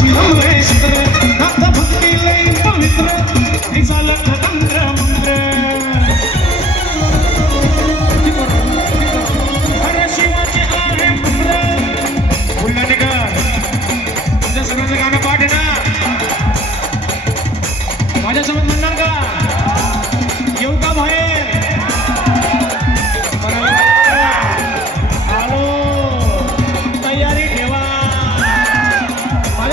शिवाजी आमद्र मंदिरे का तुझ्यासोबत गाना पाठ ना माझ्यासोबत म्हणणं का